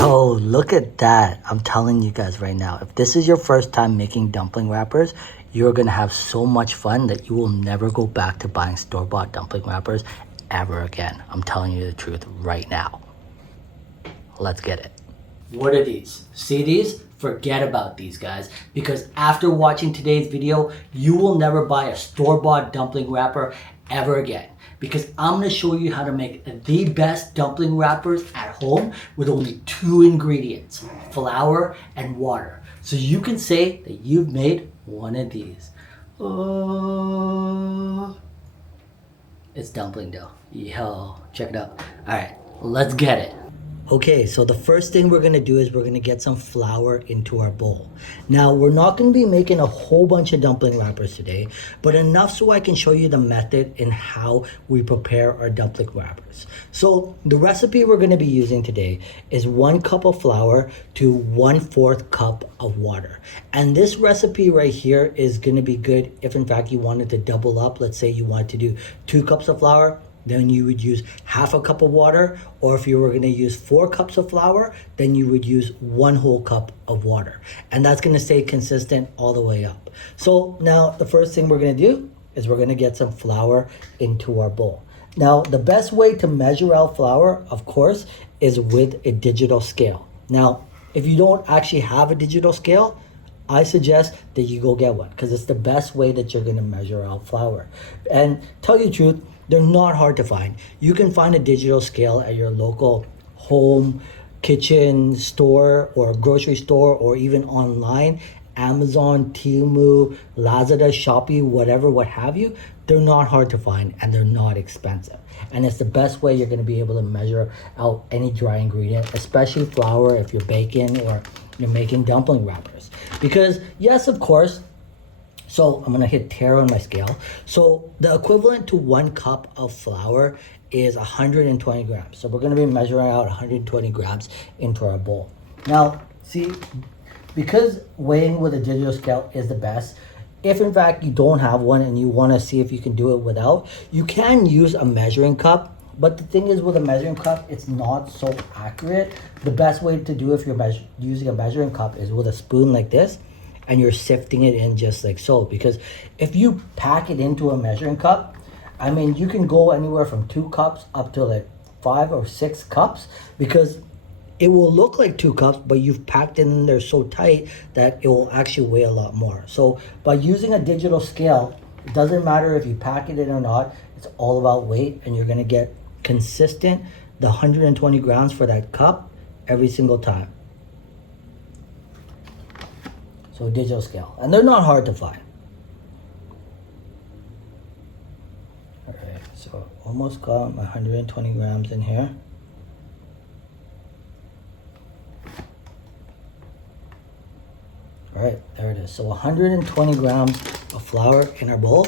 Yo, look at that. I'm telling you guys right now, if this is your first time making dumpling wrappers, you're gonna have so much fun that you will never go back to buying store-bought dumpling wrappers ever again. I'm telling you the truth right now. Let's get it. What are these? See these? Forget about these, guys, because after watching today's video, you will never buy a store-bought dumpling wrapper ever again, because I'm going to show you how to make the best dumpling wrappers at home with only 2 ingredients, flour and water. So you can say that you've made one of these. Oh, it's dumpling dough. Yo, check it out. All right, let's get it. Okay, so the first thing we're gonna do is we're gonna get some flour into our bowl. Now, we're not gonna be making a whole bunch of dumpling wrappers today, but enough so I can show you the method in how we prepare our dumpling wrappers. So the recipe we're gonna be using today is 1 cup of flour to 1/4 cup of water. And this recipe right here is gonna be good if in fact you wanted to double up. Let's say you wanted to do 2 cups of flour, then you would use 1/2 cup of water, or if you were going to use 4 cups of flour, then you would use 1 whole cup of water, and that's going to stay consistent all the way up. So now the first thing we're going to do is we're going to get some flour into our bowl. Now the best way to measure out flour, of course, is with a digital scale. Now if you don't actually have a digital scale, I suggest that you go get one, because it's the best way that you're going to measure out flour. And tell you the truth, they're not hard to find. You can find a digital scale at your local home, kitchen store, or grocery store, or even online. Amazon, Temu, Lazada, Shopee, whatever, what have you. They're not hard to find and they're not expensive. And it's the best way you're going to be able to measure out any dry ingredient, especially flour if you're baking or you're making dumpling wrappers. Because yes, of course, so I'm gonna hit tear on my scale. So the equivalent to 1 cup of flour is 120 grams. So we're gonna be measuring out 120 grams into our bowl. Now, see, because weighing with a digital scale is the best, if in fact you don't have one and you wanna see if you can do it without, you can use a measuring cup. But the thing is, with a measuring cup, it's not so accurate. The best way to do if you're using a measuring cup is with a spoon like this, and you're sifting it in just like so. Because if you pack it into a measuring cup, I mean, you can go anywhere from 2 cups up to like 5 or 6 cups, because it will look like 2 cups, but you've packed it in there so tight that it will actually weigh a lot more. So by using a digital scale, it doesn't matter if you pack it in or not, it's all about weight, and you're gonna get consistent, the 120 grams for that cup every single time. So digital scale, and they're not hard to find. All right, so almost got my 120 grams in here. All right, there it is. So 120 grams of flour in our bowl.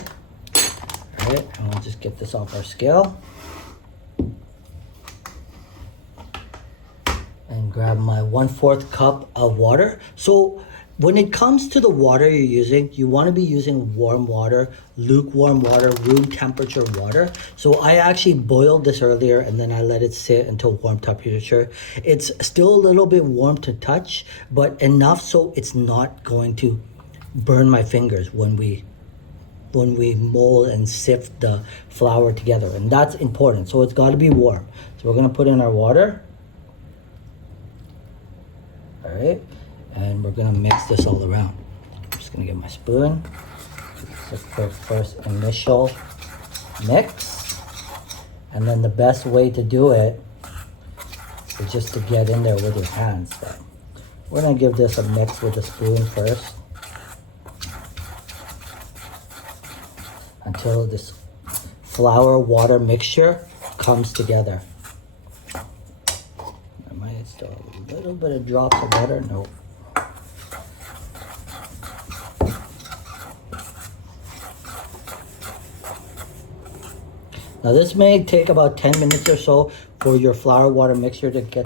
All right, and we'll just get this off our scale. And grab my 1/4 cup of water. So when it comes to the water you're using, you want to be using warm water, lukewarm water, room temperature water. So I actually boiled this earlier and then I let it sit until warm temperature. It's still a little bit warm to touch, but enough so it's not going to burn my fingers when we mold and sift the flour together. And that's important. So it's got to be warm. So we're going to put in our water. All right. And we're gonna mix this all around. I'm just gonna get my spoon. Just for first initial mix. And then the best way to do it is just to get in there with your hands. So we're gonna give this a mix with a spoon first, until this flour water mixture comes together. I might still a little bit of drops of water. No. Now this may take about 10 minutes or so for your flour water mixture to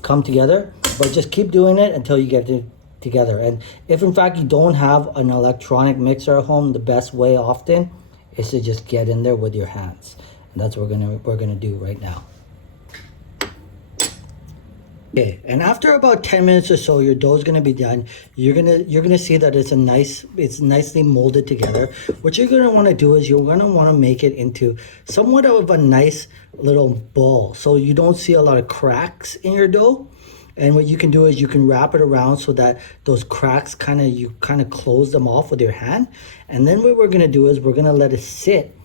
come together, but just keep doing it until you get it together. And if in fact you don't have an electronic mixer at home, the best way often is to just get in there with your hands. And that's what we're gonna do right now. Okay, and after about 10 minutes or so, your dough is gonna be done. You're gonna see that it's nicely molded together. What you're gonna wanna do is you're gonna wanna make it into somewhat of a nice little ball. So you don't see a lot of cracks in your dough. And what you can do is you can wrap it around so that those cracks you kind of close them off with your hand. And then what we're gonna do is we're gonna let it sit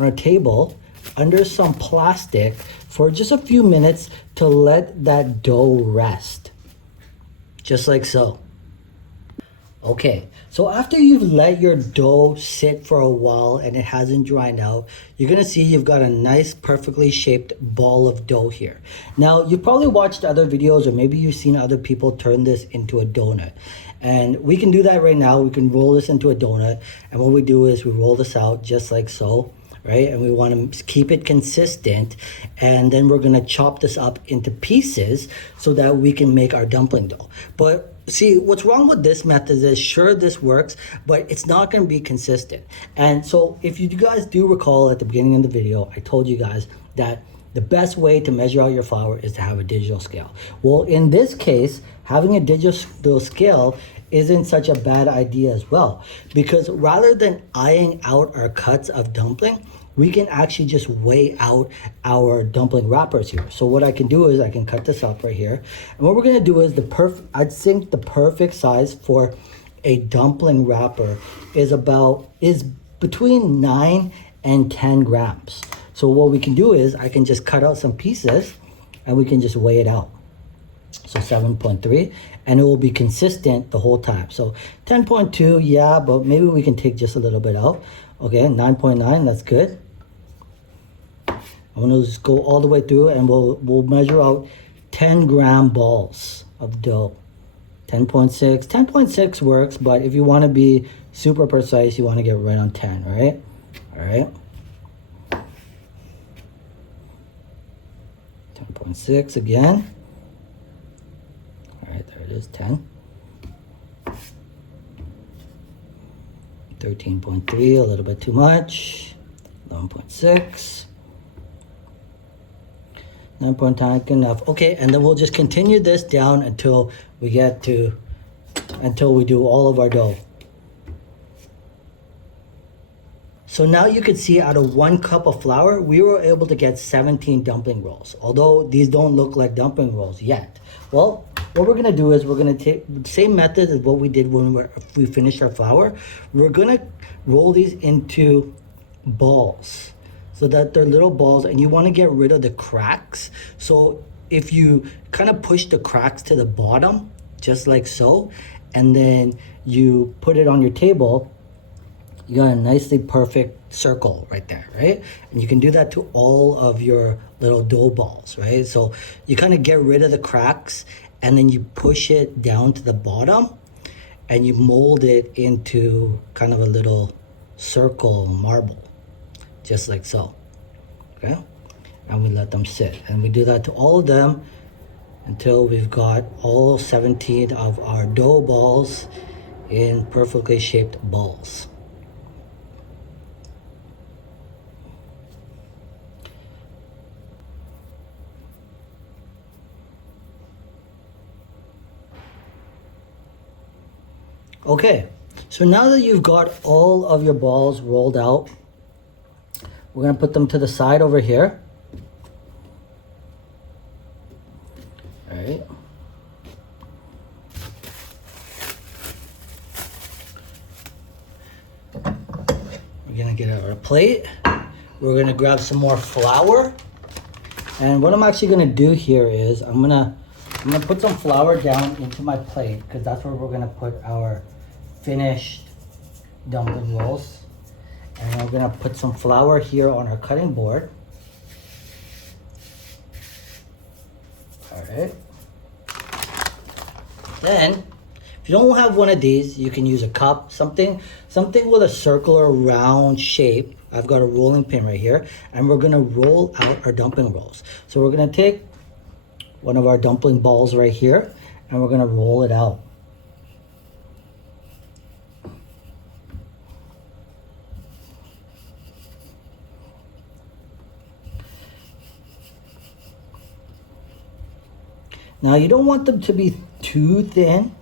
on a table under some plastic for just a few minutes to let that dough rest. Just like so. Okay, so after you've let your dough sit for a while and it hasn't dried out, you're gonna see you've got a nice perfectly shaped ball of dough here. Now, you've probably watched other videos or maybe you've seen other people turn this into a donut. And we can do that right now. We can roll this into a donut. And what we do is we roll this out just like so, right? And we want to keep it consistent. And then we're going to chop this up into pieces so that we can make our dumpling dough. But see, what's wrong with this method is sure this works, but it's not going to be consistent. And so if you guys do recall at the beginning of the video, I told you guys that the best way to measure out your flour is to have a digital scale. Well, in this case, having a digital scale isn't such a bad idea as well, because rather than eyeing out our cuts of dumpling, we can actually just weigh out our dumpling wrappers here. So what I can do is I can cut this up right here. And what we're gonna do is I'd think the perfect size for a dumpling wrapper is between 9 and 10 grams. So what we can do is I can just cut out some pieces and we can just weigh it out. So 7.3, and it will be consistent the whole time. So 10.2, yeah, but maybe we can take just a little bit out. Okay, 9.9, that's good. I'm gonna just go all the way through and we'll measure out 10-gram balls of dough. 10.6 works, but if you wanna be super precise, you wanna get right on 10, all right? All right. 10.6 again. All right, there it is, 10. 13.3, a little bit too much. 11.6. 9.9, good enough. Okay, and then we'll just continue this down until we do all of our dough. So now you can see out of 1 cup of flour, we were able to get 17 dumpling rolls, although these don't look like dumpling rolls yet. Well, what we're gonna do is we're gonna take the same method as what we did when we finished our flour. We're gonna roll these into balls so that they're little balls, and you wanna get rid of the cracks. So if you kind of push the cracks to the bottom, just like so, and then you put it on your table, you got a nicely perfect circle right there, right? And you can do that to all of your little dough balls, right? So you kind of get rid of the cracks and then you push it down to the bottom and you mold it into kind of a little circle marble, just like so, okay? And we let them sit. And we do that to all of them until we've got all 17 of our dough balls in perfectly shaped balls. Okay, so now that you've got all of your balls rolled out, we're gonna put them to the side over here. All right. We're gonna get our plate. We're gonna grab some more flour. And what I'm actually gonna do here is I'm gonna put some flour down into my plate because that's where we're gonna put our finished dumpling rolls. And we're gonna put some flour here on our cutting board. All right. Then, if you don't have one of these, you can use a cup, something with a circular round shape. I've got a rolling pin right here, and we're gonna roll out our dumpling rolls. So we're gonna take one of our dumpling balls right here, and we're gonna roll it out. Now you don't want them to be too thin,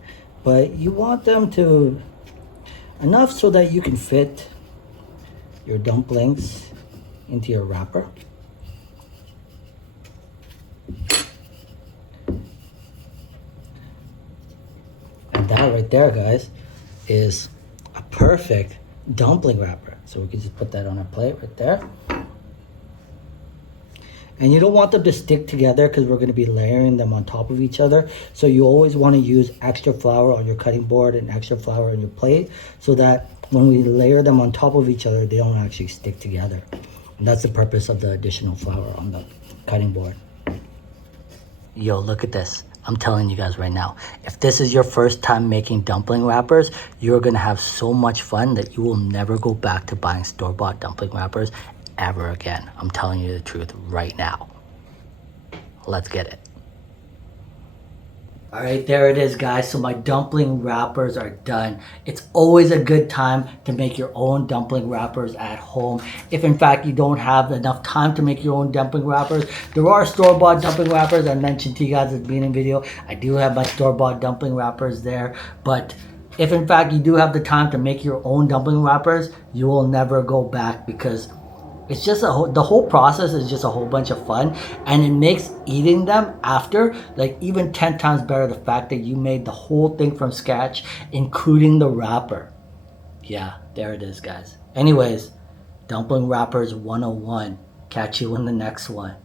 but you want them to enough so that you can fit your dumplings into your wrapper. And that right there, guys, is a perfect dumpling wrapper. So we can just put that on our plate right there. And you don't want them to stick together because we're going to be layering them on top of each other. So you always want to use extra flour on your cutting board and extra flour on your plate so that when we layer them on top of each other, they don't actually stick together. And that's the purpose of the additional flour on the cutting board. Yo, look at this. I'm telling you guys right now, if this is your first time making dumpling wrappers, you're going to have so much fun that you will never go back to buying store-bought dumpling wrappers ever again. I'm telling you the truth right now. Let's get it. All right, there it is, guys. So my dumpling wrappers are done. It's always a good time to make your own dumpling wrappers at home. If in fact you don't have enough time to make your own dumpling wrappers, there are store-bought dumpling wrappers. I mentioned to you guys at the beginning video, I do have my store-bought dumpling wrappers there. But if in fact you do have the time to make your own dumpling wrappers, you will never go back because it's just the whole process is just a whole bunch of fun, and it makes eating them after like even 10 times better. The fact that you made the whole thing from scratch, including the wrapper. Yeah, there it is, guys. Anyways, dumpling wrappers 101. Catch you in the next one.